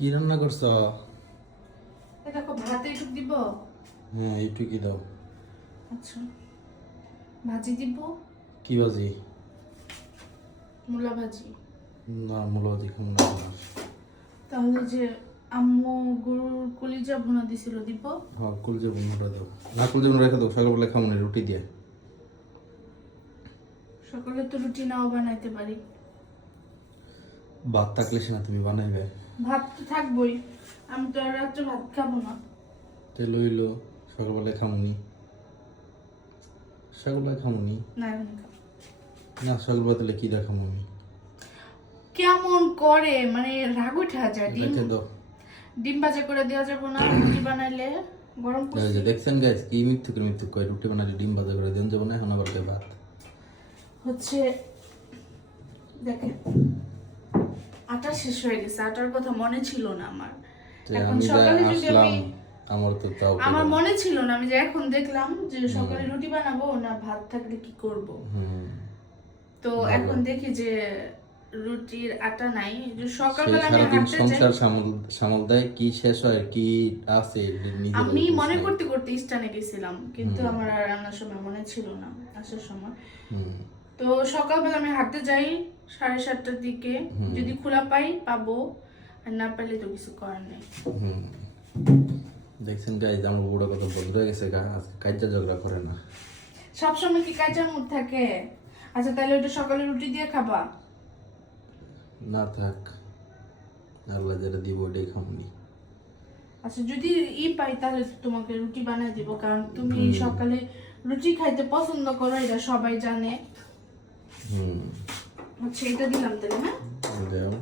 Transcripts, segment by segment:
কি রান্না করছ? এ দেখো ভাতে একটু দিব? হ্যাঁ একটু কি দাও। আচ্ছা। ভাজি দিব। কি বাজি মূলা ভাজি। না মূলা দেখুন না। তাহলে যে আম্মু গরুর কলিজা ভুনা দিছিল দিব? হ্যাঁ কুলজে বন্ধুটা দাও। না কুলজে বন্ধু রেখে দাও সকালবেলা খাব না রুটি দিয়ে। সকালে তো রুটি নাও বানাইতে পারি। ভাত থাকলে সে না তুমি বানাইবে। ভাত তো থাকবই। আমি তো আর রাত্রে ভাত খাব না। তেল হইল সকালবেলায় খামুনি। সকালবেলায় খামুনি? না এখন খাব। না সকালবেলা তাহলে কি দেখাম আমি? কেমন করে? মানে রাগ উঠা যায় ডিম রেখে দাও। ডিম ভাজা করে দেওয়া যাব না রুটি বানাইলে? গরম এই যে দেখছেন গাইস কি মৃত্যু করে মৃত্যু করে রুটি বানালে ডিম ভাজা করে দেন যাব না এখন আবার ভাত? হচ্ছে দেখেন। আটা শেষ হয়ে গেছে আটার কথা মনে ছিল না আমার। এখন আমি সকালে যদি আমি আমার তো তাও আমার মনে ছিল না আমি যে এখন দেখলাম যে সকালে রুটি বানাবো না ভাত থাকলে কি করব? তো এখন দেখি যে রুটির আটা নাই যে সকালবেলা আমি হাঁটতে যাই। সংসার সামাল দেয় কি শেষ হয় কি আছে আমি মনে করতে করতে ইস্টানে গেছিলাম কিন্তু আমার আর রান্নার সময় মনে ছিল না আসার সময়। তো সকালবেলা আমি হাঁটতে যাই সাড়ে সাতটার দিকে। যদি খোলা পাই পাবো। আর না পাইলে তো কিছু করার নেই। দেখছেন গাইজ আমার বুড়ো কত বদলে গেছে কাজটা ঝগড়া করে না। সবসময় কি কাঁচা মুখ থাকে? আচ্ছা তাহলে ওটা সকালে রুটি দিয়ে খাবা? না থাক। আল্লাহ যেটা দিব ওটাই খামনি আচ্ছা যদি ই পাই তাহলে তোমাকে রুটি বানিয়ে দিব। কারণ তুমি সকালে রুটি খাইতে পছন্দ করো এটা সবাই জানে। হুম। আচ্ছা এটা দিলাম তাহলে হ্যাঁ? দাও।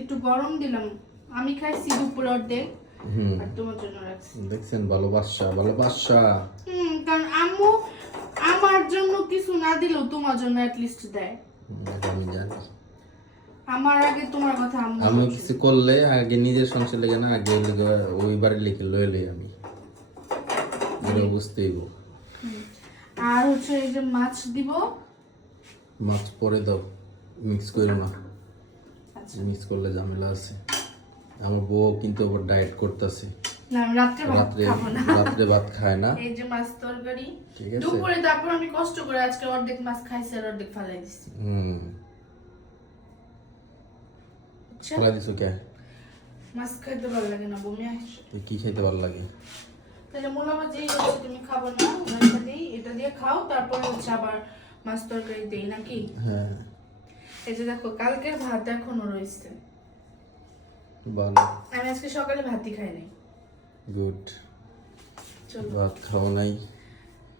একটু গরম দিলাম। আমি খাইছি দুপুরে অর্ধেক আর তোমার জন্য রাখছি। দেখছেন ভালোবাসা ভালোবাসা। হুম কারণ আম্মু আমার জন্য কিছু না দিলেও তোমার জন্য লিস্ট দেয়। আমি জানি। আমার আগে তোমার কথা আম্মু আমি কিছু করলে আগে নিজের সংসার লেগে না আগে ওই বাড়ি লিখে লয়ে লই আমি। বুঝতেই হুম। আর হচ্ছে এই যে মাছ দিব। মাছ পরে দাও মিক্স করো না। আচ্ছা। মিক্স করলে ঝামেলা আছে। আমার বউ কিন্তু আবার ডায়েট করতেছে। রাত্রে ভাত খায় না। এই যে মাছ তরকারি। দুপুরে তারপর আমি কষ্ট করে আজকে অর্ধেক মাছ খাইছি আর অর্ধেক ফালাই দিছি। হুম। আচ্ছা। দিছো কে? মাছ খাইতে ভালো লাগে না বমি কি খাইতে ভালো লাগে তাহলে মূলা ভাজি হচ্ছে তুমি খাব না এটা দিই এটা দিয়ে খাও তারপর হচ্ছে আবার মাছ তরকারি দেই নাকি? হ্যাঁ। এই যে দেখো কালকের ভাত এখনও রয়েছে। ভালো। আমি আজকে সকালে ভাতই খাই নাই। গুড। চলো। ভাত খাও নাই।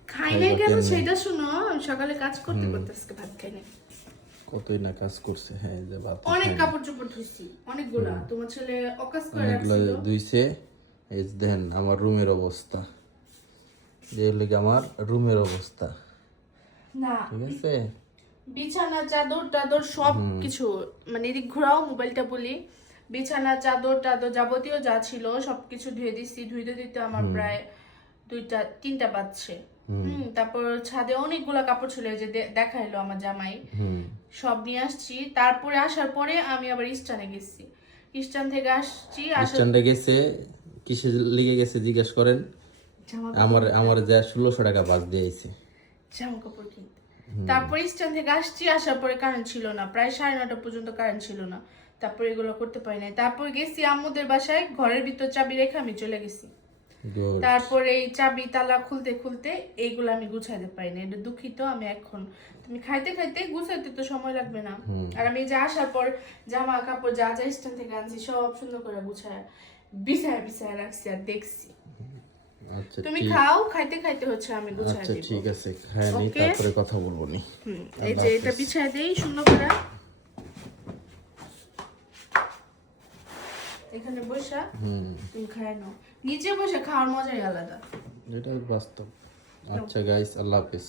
খাই নাই কেন? সেটা শুনো আমি সকালে কাজ করতে করতে আজকে ভাত খাই নাই। কতই না কাজ করছে হ্যাঁ যে ভাত অনেক কাপড় চোপড় ধুইছি অনেকগুলা। তোমার ছেলে অকাজ করে রাখছিল। ধুইছে। এই দেখেন আমার রুমের অবস্থা। আমার রুমের অবস্থা। না ঠিক আছে? বিছানা চাদর টাদর সব কিছু মানে এদিক ঘোরাও মোবাইলটা বলি। বিছানা চাদর টাদর যাবতীয় যা ছিল সবকিছু ধুয়ে দিচ্ছি ধুইতে ধুইতে আমার প্রায় দুইটা তিনটা বাজছে। হুম। তারপর ছাদে অনেকগুলা কাপড় ছিল যে দেখাইলো আমার জামাই। সব নিয়ে আসছি। তারপরে আসার পরে আমি আবার ইস্টানে গেছি। ইস্টান থেকে আসছি গেছে কিসে লিগে গেছে জিজ্ঞেস করেন? আমার আমার যা ষোলোশো টাকা বাস দিয়েছে জামা কাপড় কিনতে। তারপরে স্ট্যান্ড থেকে আসছি আসার পরে কারেন্ট ছিল না। প্রায় সাড়ে নটা পর্যন্ত কারেন্ট ছিল না। তারপরে এগুলো করতে পারি নাই। তারপর গেছি আম্মুদের বাসায় ঘরের ভিতর চাবি রেখে আমি চলে গেছি. তারপরে এই চাবি তালা খুলতে খুলতে এইগুলো আমি গুছাইতে পারি না এটা দুঃখিত আমি এখন তুমি খাইতে খাইতে গুছাইতে তো সময় লাগবে না। আর আমি যে আসার পর জামা কাপড় যা যা স্ট্যান্ড থেকে আনছি সব সুন্দর করে গুছায় বিছায় বিছায় রাখছি আর দেখছি। আচ্ছা তুমি খাও খাইতে খাইতে হচ্ছে আমি গুছাই আচ্ছা ঠিক আছে খায় নি তারপরে কথা বলব নি। এই যে এটা বিছায় দেই সুন্দর করে। এখানে বসা তুমি খায় নাও। নিচে বসে খাওয়ার মজাই আলাদা। এটা বাস্তব। আচ্ছা গাইস আল্লাহ হাফেজ।